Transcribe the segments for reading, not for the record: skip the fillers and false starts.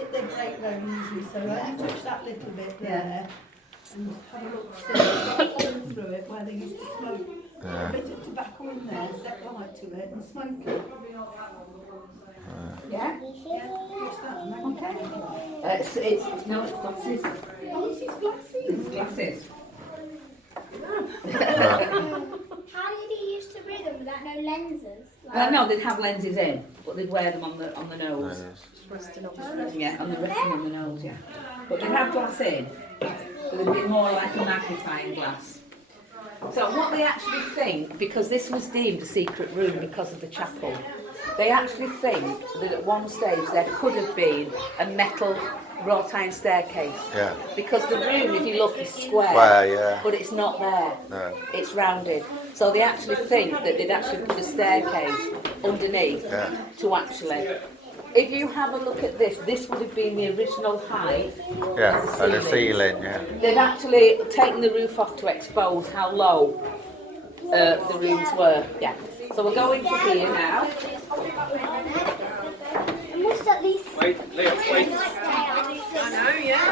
hit their brake very easily, so I touch that little bit there and have a look, see, it's got a hole through it where they used to smoke. A bit of tobacco in there, set light to it and smoke it. Yeah? What's that? Okay. No, it's glasses. Oh, it's his glasses. It's glasses. How did he used to read them without no lenses? No, they'd have lenses in, but they'd wear them on the nose. Yeah, on the resting on the nose, yeah. But they'd have glass in, but they'd be more like a magnifying glass. So what they actually think, because this was deemed a secret room because of the chapel, they actually think that at one stage there could have been a metal wrought iron staircase. Yeah. Because the room, if you look, is square, yeah. but it's not there. No. It's rounded. So they actually think that they'd actually put a staircase underneath to actually... If you have a look at this would have been the original height Yeah, of the ceiling, yeah. They've actually taken the roof off to expose how low the rooms were. Yeah. So we'll go into here now. It must at least... Wait. I know, yeah.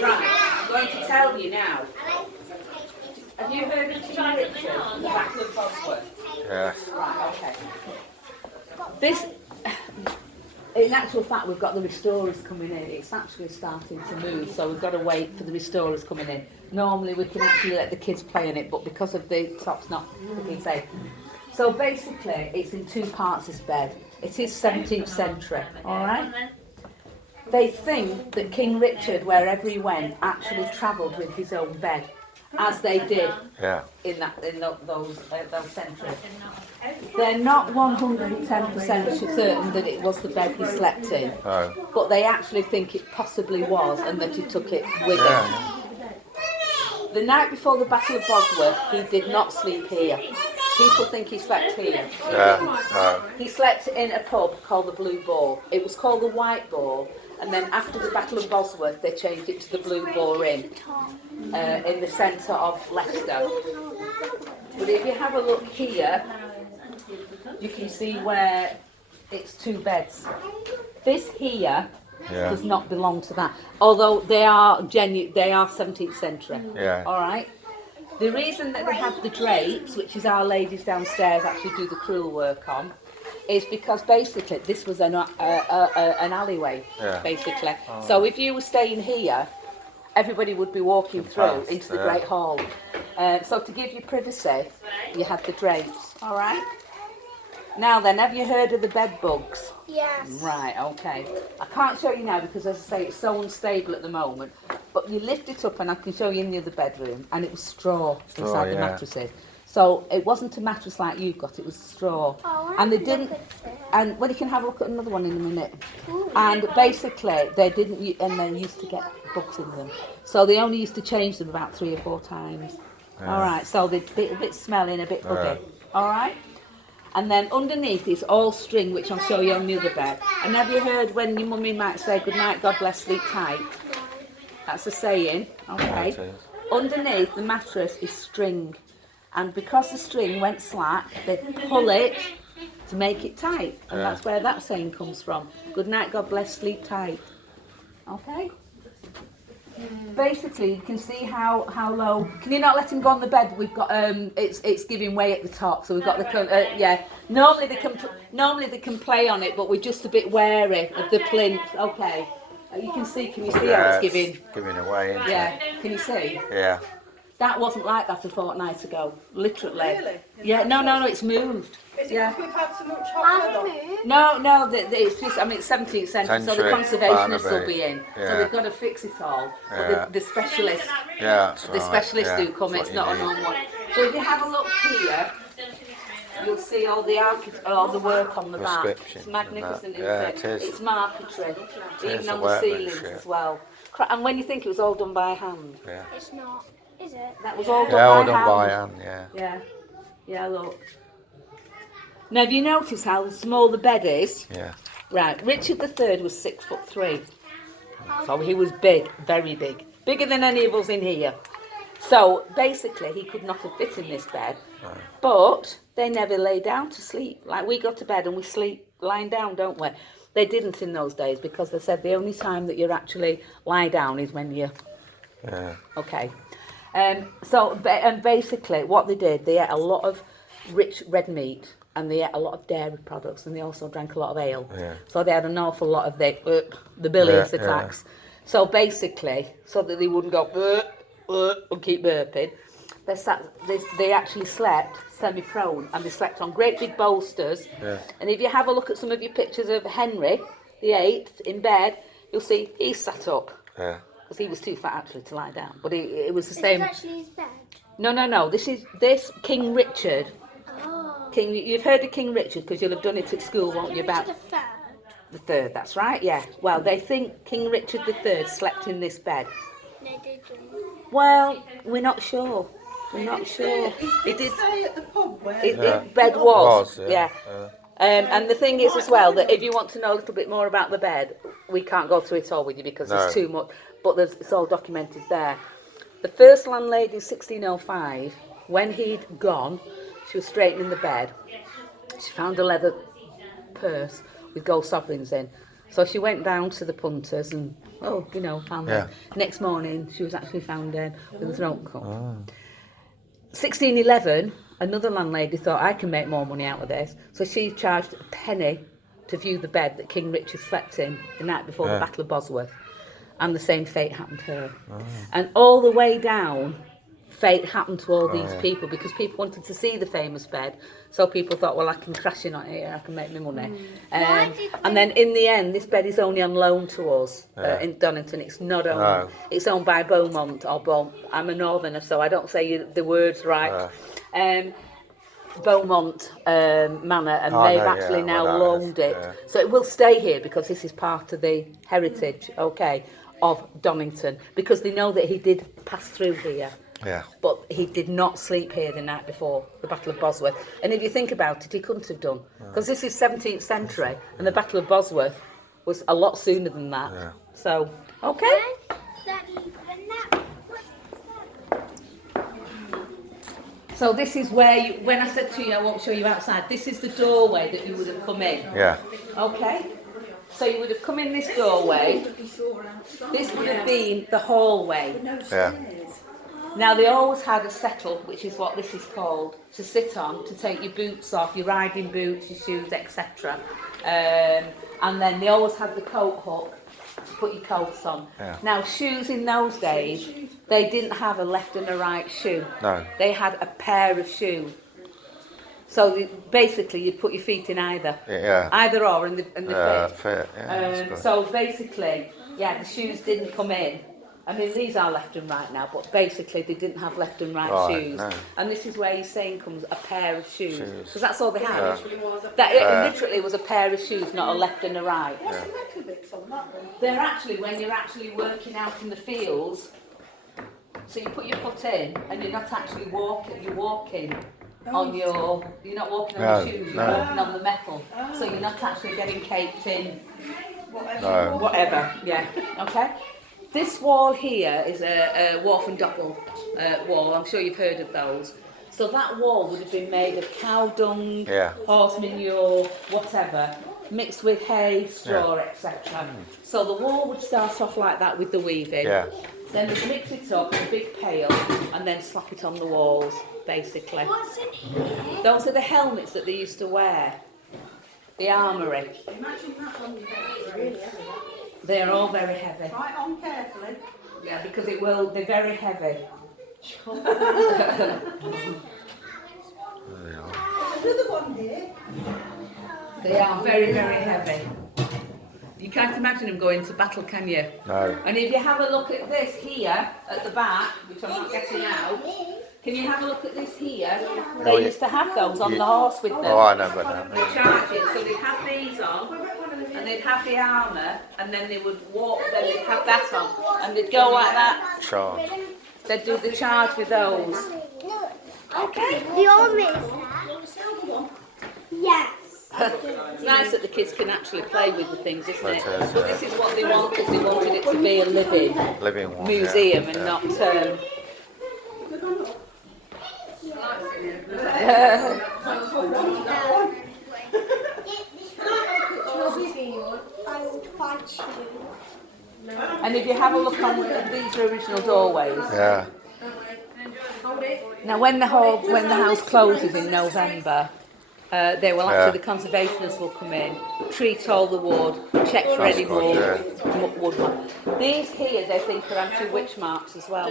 Right, I'm going to tell you now. Have you heard of King Richard, the Battle of Bosworth? Yes. Right, okay. This, in actual fact, we've got the restorers coming in. It's actually starting to move, so we've got to wait for the restorers coming in. Normally we can actually let the kids play in it, but because of the top's not looking safe. So basically, it's in two parts, this bed. It is 17th century, alright? They think that King Richard, wherever he went, actually travelled with his own bed, as they did in those centuries. They're not 110% certain that it was the bed he slept in, but they actually think it possibly was and that he took it with him. The night before the Battle of Bosworth, he did not sleep here. People think he slept here. He slept in a pub called the Blue Boar. It was called the White Boar, and then after the Battle of Bosworth, they changed it to the Blue Boar Inn in the centre of Leicester. But if you have a look here, you can see where it's two beds. This here does not belong to that, although they are 17th century. All right. The reason that they have the drapes, which is our ladies downstairs actually do the crewel work on, is because basically this was an alleyway, basically. So if you were staying here, everybody would be walking through into the Great Hall. So to give you privacy, you had the drapes. All right. Now then, have you heard of the bed bugs? Yes. Right, okay. I can't show you now because, as I say, it's so unstable at the moment. But you lift it up and I can show you in the other bedroom, and it was straw inside the mattresses. So it wasn't a mattress like you've got, it was straw. Oh, and they didn't, and well, you can have a look at another one in a minute. And basically, they didn't, and they used to get bugs in them. So they only used to change them about 3 or 4 times. All right, so they're a bit smelly and a bit buggy. All right? And then underneath is all string, which I'll show you on the other bed. And have you heard when your mummy might say, good night, God bless, sleep tight? That's a saying, okay. Underneath the mattress is string. And because the string went slack, they pull it to make it tight. And that's where that saying comes from. Good night, God bless, sleep tight. Okay? Basically, you can see how low. Can you not let him go on the bed? We've got it's giving way at the top, so we've got the Normally they can play on it, but we're just a bit wary of the plinth. Okay, you can see. Can you see how it's giving away? Can you see? Yeah. That wasn't like that a fortnight ago. Literally. Really? Yeah. No. It's moved. Is it because we've had so much hot weather? No, it's just, I mean, it's 17th century, so the conservationists will be in. So they've got to fix it all. But the specialists, do come, it's not a normal one. So if you have a look here, you'll see all the work on the back. It's magnificent, isn't it? It's marquetry, even on the ceilings as well. And when you think it was all done by hand. Yeah. It's not, is it? That was all done by hand. Yeah, look. Now, have you noticed how small the bed is? Yeah. Right, Richard III was 6'3". So he was big, very big. Bigger than any of us in here. So, basically, he could not have fit in this bed. Right. But they never lay down to sleep. Like, we go to bed and we sleep lying down, don't we? They didn't in those days because they said the only time that you're actually lie down is when you. Yeah. Okay. And basically what they did, they ate a lot of rich red meat and they ate a lot of dairy products and they also drank a lot of ale. Yeah. So they had an awful lot of the bilious Yeah, yeah. attacks. So basically, so that they wouldn't go and keep burping, they actually slept semi-prone and they slept on great big bolsters. Yeah. And if you have a look at some of your pictures of Henry VIII in bed, you'll see he's sat up. Yeah. Because he was too fat actually to lie down. But it was the This same. is actually his bed. No. This King Richard. Oh. You've heard of King Richard because you'll have done it at school, won't you? About the third. the third. That's right. Yeah. Well, they think King Richard III slept in this bed. No, they didn't. Well, we're not sure. We're not sure. He did say at the pub where Bed was. Yeah. And the thing is as well that if you want to know a little bit more about the bed, we can't go through it all with you because No. there's too much. But it's all documented there. The first landlady in 1605, when he'd gone, she was straightening the bed. She found a leather purse with gold sovereigns in. So she went down to the punters and, found them. Next morning, she was actually found dead with a throat cut. 1611, another landlady thought, I can make more money out of this. So she charged a penny to view the bed that King Richard slept in the night before the Battle of Bosworth. And the same fate happened to her. And all the way down, fate happened to all these people because people wanted to see the famous bed. So people thought, well, I can crash in on it here, I can make my money. And then in the end, this bed is only on loan to us in Donington. It's not owned. No. It's owned by Beaumont I'm a northerner, so I don't say the words right. Beaumont Manor, and they've actually now loaned it. Yeah. So it will stay here because this is part of the heritage, of Donington, because they know that he did pass through here. Yeah. But he did not sleep here the night before the Battle of Bosworth. And if you think about it, he couldn't have done. Because this is 17th century, and the Battle of Bosworth was a lot sooner than that. Yeah. So, okay. So this is where, when I said to you I won't show you outside, this is the doorway that you would have come in. Yeah. Okay? So you would have come in this doorway. This would have been the hallway. Yeah. Now they always had a settle, which is what this is called, to sit on, to take your boots off, your riding boots, your shoes, etc. And then they always had the coat hook to put your coats on. Yeah. Now shoes in those days, they didn't have a left and a right shoe. No. They had a pair of shoes. So basically you'd put your feet in either. Yeah. Either or in the fit. Fit. Yeah. That's good. So basically, the shoes didn't come in. I mean, these are left and right now, but basically they didn't have left and right shoes. No. And this is where you're saying comes a pair of shoes. Because that's all they had. Yeah. It literally was a pair of shoes, not a left and a right. What's the metal bits on that one? They're actually, when you're actually working out in the fields, so you put your foot in and you're not actually walking, you're walking on your, you're not walking on your shoes, you're walking on the metal. So you're not actually getting caked in whatever, okay? This wall here is a wharf and doppel wall. I'm sure you've heard of those. So that wall would have been made of cow dung, horse manure, whatever, mixed with hay, straw, etc. So the wall would start off like that with the weaving. Then they'd mix it up in a big pail and then slap it on the walls, basically. What's in here? Those are the helmets that they used to wear. The armoury. Imagine that on your head. It's really heavy. They're all very heavy. Right on carefully. Yeah, because they're very heavy. There's another one here. They are very, very heavy. You can't imagine them going to battle, can you? No. And if you have a look at this here, at the back, which I'm not getting out, can you have a look at this here? They used to have those on the horse with them. Oh, I know about The that. charges, so they'd have these on, and they'd have the armour, and then they would walk, then they'd have that on, and they'd go like that. Charge. They'd do the charge with those. Okay. The old miss. Yes. It's nice that the kids can actually play with the things, isn't it? It is, But this is what they wanted. They wanted it to be a living one. museum and not. would fight you. And if you have a look on, these are original doorways. Yeah. Now, when the house closes in November, they will actually, the conservationists will come in, treat all the wood, check for any mould, wood. These here, they think are anti-witch marks as well,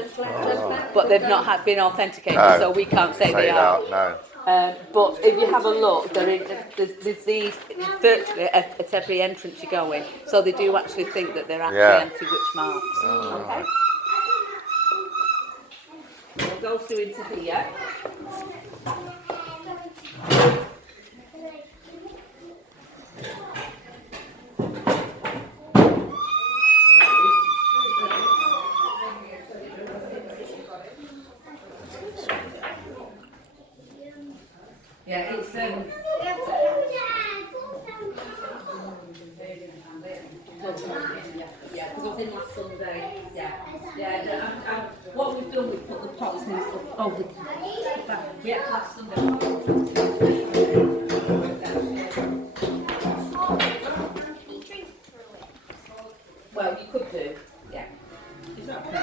but they've not been authenticated, so we can't say they are. No. But if you have a look, there's these virtually at every entrance you go in, so they do actually think that they're actually anti-witch marks. Okay. We'll go through into here. Yeah, it's yeah, because I was in last Sunday. Yeah. What we've done, we've put the pots in over the back. Yeah, last Sunday. Well, you could do. Yeah. Is that okay?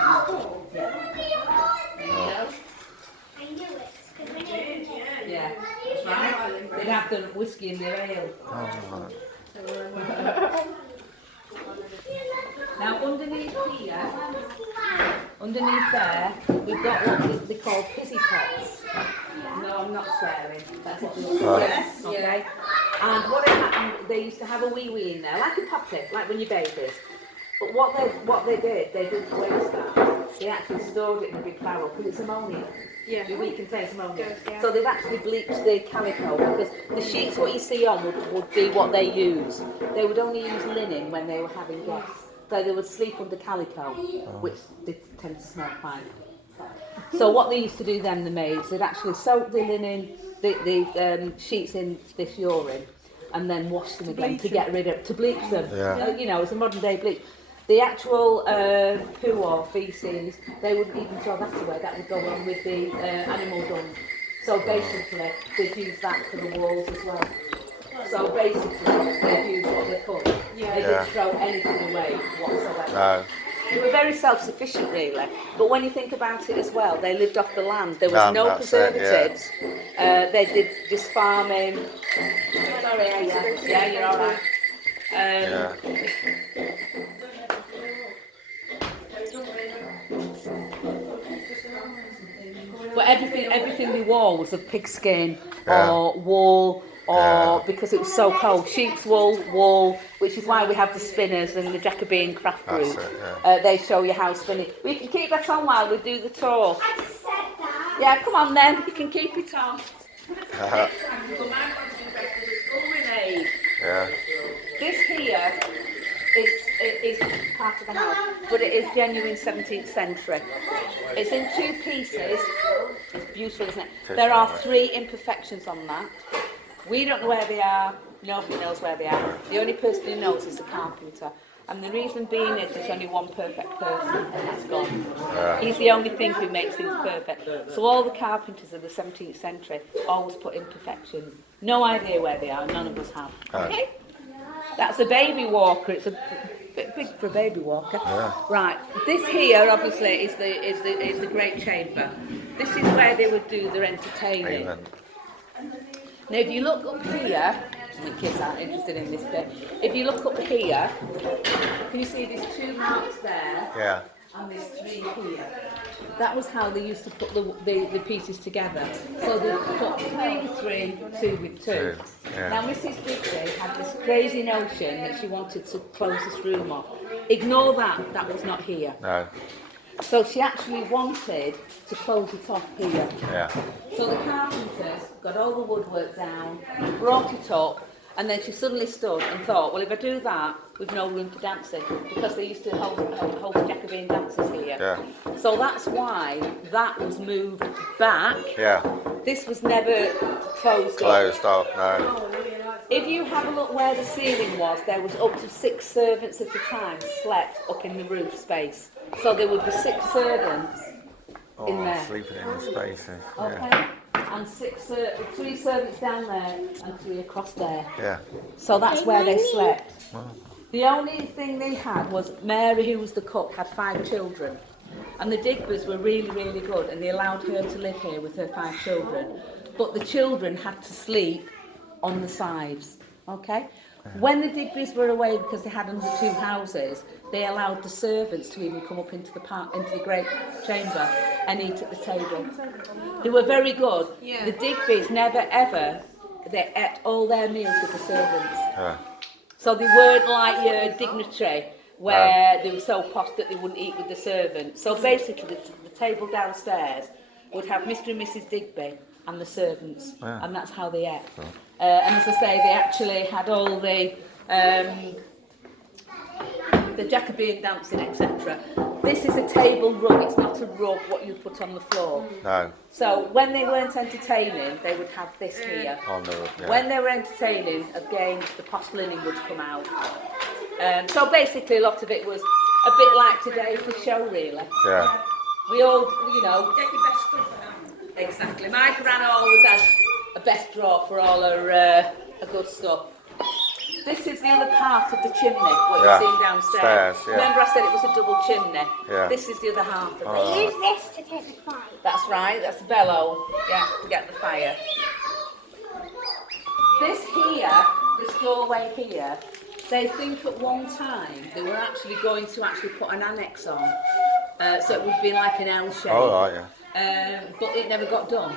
Yeah. I knew it. Because we did. Yeah. That's right. They'd have the whiskey in their ale. Now underneath here, underneath there, we've got what they call pissy pots. No, I'm not swearing. That's what we call it. Okay. And what happened, they used to have a wee in there, like a potty, like when you're babies. But what they did, they didn't waste that. They actually stored it in a big barrel because it's ammonia. Yeah. We contains ammonia. So they've actually bleached the calico because the sheets what you see on would be what they use. They would only use linen when they were having guests. So they would sleep under calico, which they tend to smell fine. So what they used to do then, the maids, they'd actually soak the linen, the sheets in this urine, and then wash them again to get rid of, to bleach them. Yeah. You know, it's a modern day bleach. The actual poo or faeces, they wouldn't even throw that away. That would go on with the animal dung. So basically, they'd use that for the walls as well. So basically, they'd use what they could. They didn't throw anything away whatsoever. No. They were very self-sufficient, really. But when you think about it as well, they lived off the land. There was no preservatives. They did just farming. Sorry, yeah, you're all right. But everything they wore was of pigskin or wool, or because it was so cold, sheep's wool, which is why we have the spinners and the Jacobean craft group. They show you how spinning. We can keep that on while we do the tour. I just said that. Yeah, come on then, you can keep it on. This here is part of the house, but it is genuine 17th century. It's in two pieces. It's beautiful, isn't it? There are 3 imperfections on that. We don't know where they are. Nobody knows where they are. The only person who knows is the carpenter. And the reason being is there's only one perfect person, and that's God. He's the only thing who makes things perfect. So all the carpenters of the 17th century always put imperfections. No idea where they are. None of us have. Okay? That's a baby walker. It's a bit big for a baby walker. Right. This here, obviously, is the great chamber. This is where they would do their entertaining. Amen. Now, if you look up here, the kids aren't interested in this bit. If you look up here, can you see there's 2 marks there? Yeah. And there's 3 here. That was how they used to put the pieces together. So they put 3 with 3, 2 with 2. Now Mrs. Bigby had this crazy notion that she wanted to close this room off. Ignore that, that was not here. No. So she actually wanted to close it off here. Yeah. So the carpenters got all the woodwork down, brought it up, and then she suddenly stood and thought, well, if I do that, we've no room for dancing, because they used to hold Jacobean dances here. Yeah. So that's why that was moved back. Yeah. This was never closed off, no. If you have a look where the ceiling was, there was up to 6 servants at a time slept up in the roof space. So there would be 6 servants in there. Sleeping in the spaces. Okay. And 3 servants down there and 3 across there. Yeah. So that's where they slept. Wow. The only thing they had was Mary, who was the cook, had 5 children. And the Digbys were really, really good, and they allowed her to live here with her 5 children. But the children had to sleep on the sides, okay? When the Digbys were away, because they had under 2 houses, they allowed the servants to even come up into the great chamber and eat at the table. They were very good. Yeah. The Digbys never ever, they ate all their meals with the servants. Yeah. So they weren't like your dignitary, where they were so posh that they wouldn't eat with the servants. So basically, the table downstairs would have Mr. and Mrs. Digby and the servants, Yeah. and that's how they ate. And as I say, they actually had all the Jacobean dancing, etc. This is a table rug, it's not a rug what you put on the floor. No. So when they weren't entertaining, they would have this here. On the yeah. When they were entertaining, again, the posh linen would come out. So basically, a lot of it was a bit like today for show, really. Yeah. We all, you know, Get your best stuff out. exactly. My gran always had a best drawer for all her good stuff. This is the other part of the chimney, what Yeah. you've seen downstairs. Stairs, yeah. Remember I said it was a double chimney? Yeah. This is the other half of it. Oh. Use this to take the fire. That's right, that's the bellow, yeah, to get the fire. This here, this doorway here, they think at one time they were actually going to put an annex on. So it would be like an L shape. Oh, right, yeah. But it never got done.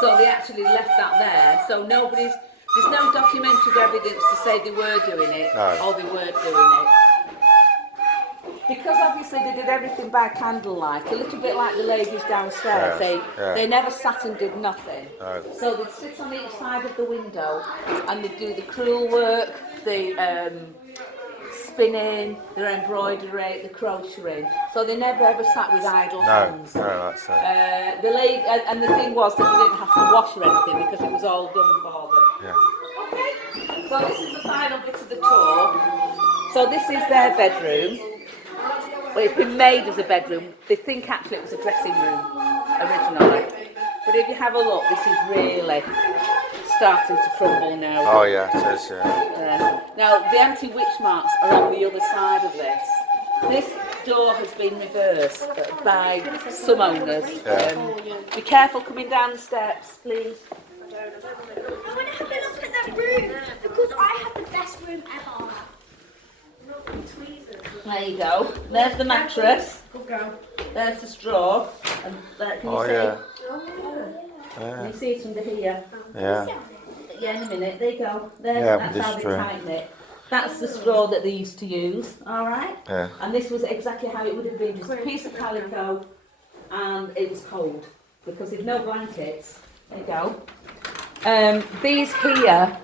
So they actually left that there. So there's no documentary evidence to say they were doing it No. or they weren't doing it. Because obviously they did everything by candlelight, a little bit like the ladies downstairs. Yes, They never sat and did nothing. No. So they'd sit on each side of the window and they'd do the crewel work, the spinning, the embroidery, the crocheting. So they never ever sat with idle No, hands. no, that's it. And the thing was that they didn't have to wash or anything because it was all done for them. Yeah. Okay, so this is the final bit of the tour. So this is their bedroom. Well, it's been made as a bedroom. They think actually it was a dressing room originally. But if you have a look, this is really starting to crumble now. Oh, yeah, it is, yeah. Now, the anti-witch marks are on the other side of this. This door has been reversed by some owners. Be careful coming down the steps, please. I want to have a look at that room because I have the best room ever. There you go. There's the mattress. Good go. There's the straw. And there, can you Oh, see? yeah. Can Yeah. you see it under here? Yeah. Yeah, in a minute. There you go. There's, Yeah, that's with how the they straw. tighten it. That's the straw that they used to use. All right. Yeah. And this was exactly how it would have been. Just a piece of calico, and it was cold because there's no blankets. There you go. These here.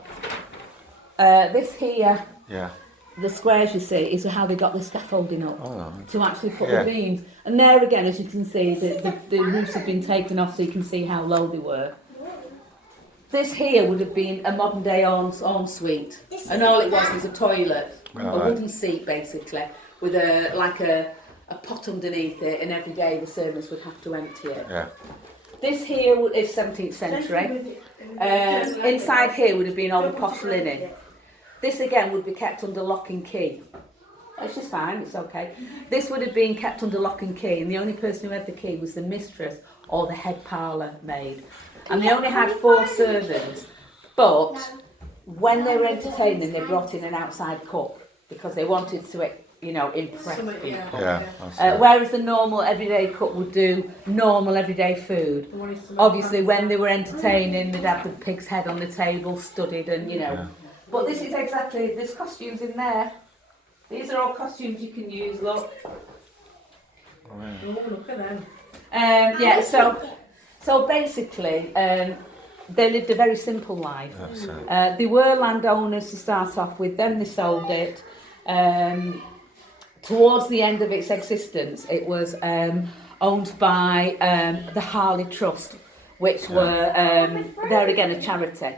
This here. Yeah. The squares you see is how they got the scaffolding up Oh, to actually put Yeah. the beams. And there again, as you can see, the roofs have been taken off so you can see how low they were. This here would have been a modern day ensuite, and all it was a toilet, a Right. wooden seat basically, with a pot underneath it, and every day the servants would have to empty it. Yeah. This here is 17th century. Inside here would have been all the posh linen. This again would be kept under lock and key. It's just fine, it's okay. This would have been kept under lock and key, and the only person who had the key was the mistress or the head parlour maid. And they only had 4 servants, but when they were entertaining, they brought in an outside cook because they wanted to, impress people. Yeah. That's it. Whereas the normal everyday cook would do normal everyday food. Obviously, when they were entertaining, they'd have the pig's head on the table, studied, and Yeah. But this is exactly, there's costumes in there. These are all costumes you can use, look. Oh, look at them. Yeah, so basically, they lived a very simple life. That's it. They were landowners to start off with, then they sold it. Towards the end of its existence, it was owned by the Harley Trust, which were, there again, a charity.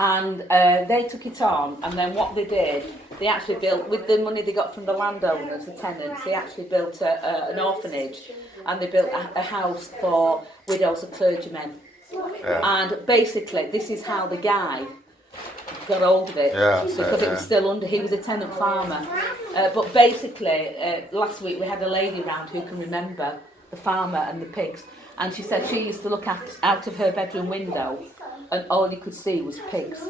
And they took it on, and then what they did, they actually built, with the money they got from the landowners, the tenants, they actually built an orphanage, and they built a house for widows of clergymen. Yeah. And basically, this is how the guy got hold of it Yeah, because it was still under. He was a tenant farmer, but basically last week we had a lady round who can remember the farmer and the pigs, and she said she used to look out of her bedroom window, and all you could see was pigs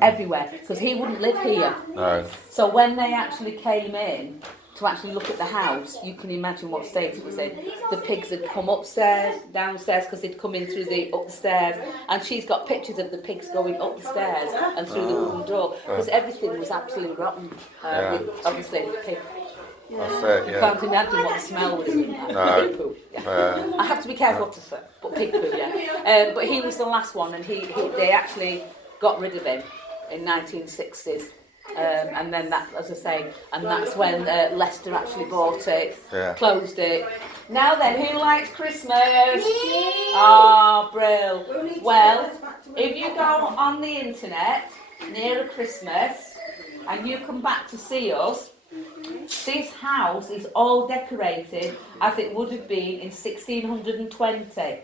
everywhere because he wouldn't live here. No. So when they actually came in to actually look at the house, you can imagine what state it was in. The pigs had come upstairs, downstairs, because they'd come in through the upstairs, and she's got pictures of the pigs going up the stairs and through the wooden door, because everything was absolutely rotten, with, obviously, the pig. That's it, You yeah. can't imagine what the smell was. No. Pig poo. Yeah. I have to be careful what to say, but pig poo, yeah. But he was the last one, and they actually got rid of him in 1960s. And then that, as I say, and that's when Leicester actually bought it, closed it. Now then, who likes Christmas? Ah, brill. Well, if you go on the internet near a Christmas and you come back to see us, this house is all decorated as it would have been in 1620.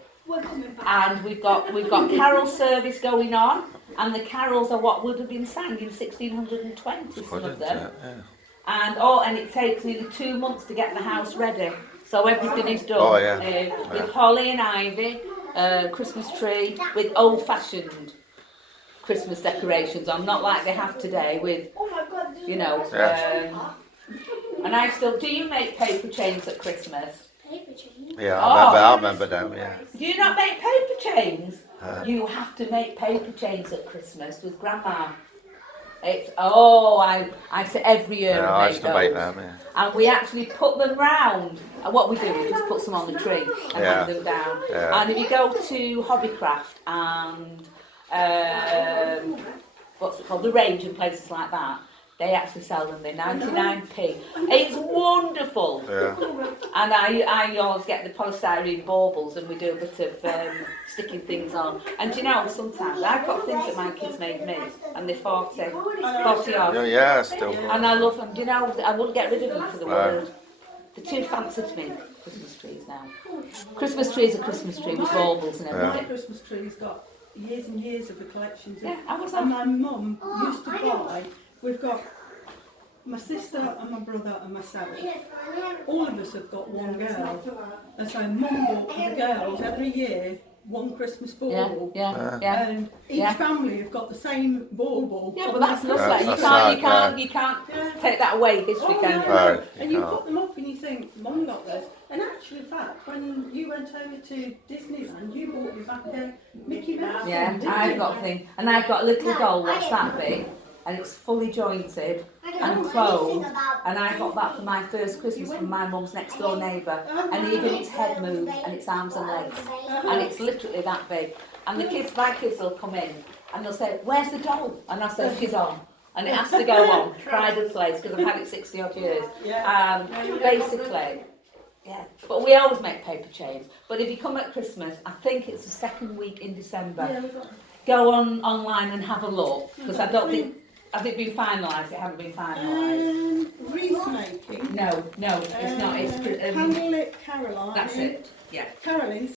And we've got carol service going on, and the carols are what would have been sang in 1620, some of them. And it takes nearly 2 months to get the house ready. So everything is done with holly and ivy, Christmas tree, with old-fashioned Christmas decorations on, not like they have today with, you know. And I still, do you make paper chains at Christmas? Paper chains? Yeah, I remember them, yeah. Do you not make paper chains? You have to make paper chains at Christmas with Grandma. It's, I say every year Yeah, we I make used to those. make them, yeah. And we actually put them round. And what we do is just put some on the tree and hang them down. Yeah. And if you go to Hobbycraft and what's it called, the Range and places like that, they actually sell them. They're 99p. It's wonderful. Yeah. And I always get the polystyrene baubles, and we do a bit of sticking things on. And do you know, sometimes I've got things that my kids made me, and they're 40 odd. Yeah, still. And I love them. Do you know, I wouldn't get rid of them for the world. They're too fancy to me, Christmas trees now. Christmas tree is a Christmas tree with baubles and everything. My Christmas tree's got years and years of the collections. Yeah, I was and my mum used to buy. We've got my sister and my brother and myself. All of us have got one girl. And so mum bought for the girls every year one Christmas bauble. And each family have got the same bauble. Yeah, but that's lovely. You can't take that away, history, can you? No, And you put them up and you think, Mum got this. And actually, in fact, when you went over to Disneyland, you bought me back a Mickey Mouse. Yeah, one, didn't I've you? got a thing. And I've got a little doll, what's that big? And it's fully jointed and clothed, and I got that for my first Christmas from my mum's next door neighbour, and even its head moves and its arms and legs, and it's literally that big. And my kids will come in and they'll say, "Where's the doll?" And I'll say, "She's on." And it has to go on, pride of place, because I've had it 60 odd years. Basically, yeah. But we always make paper chains. But if you come at Christmas, I think it's the second week in December. Go online and have a look, because I don't think. Has it been finalised? It hasn't been finalised. Wreath making. No, it's not. It's Candlelit Caroline. that's it. Yeah. Carolyn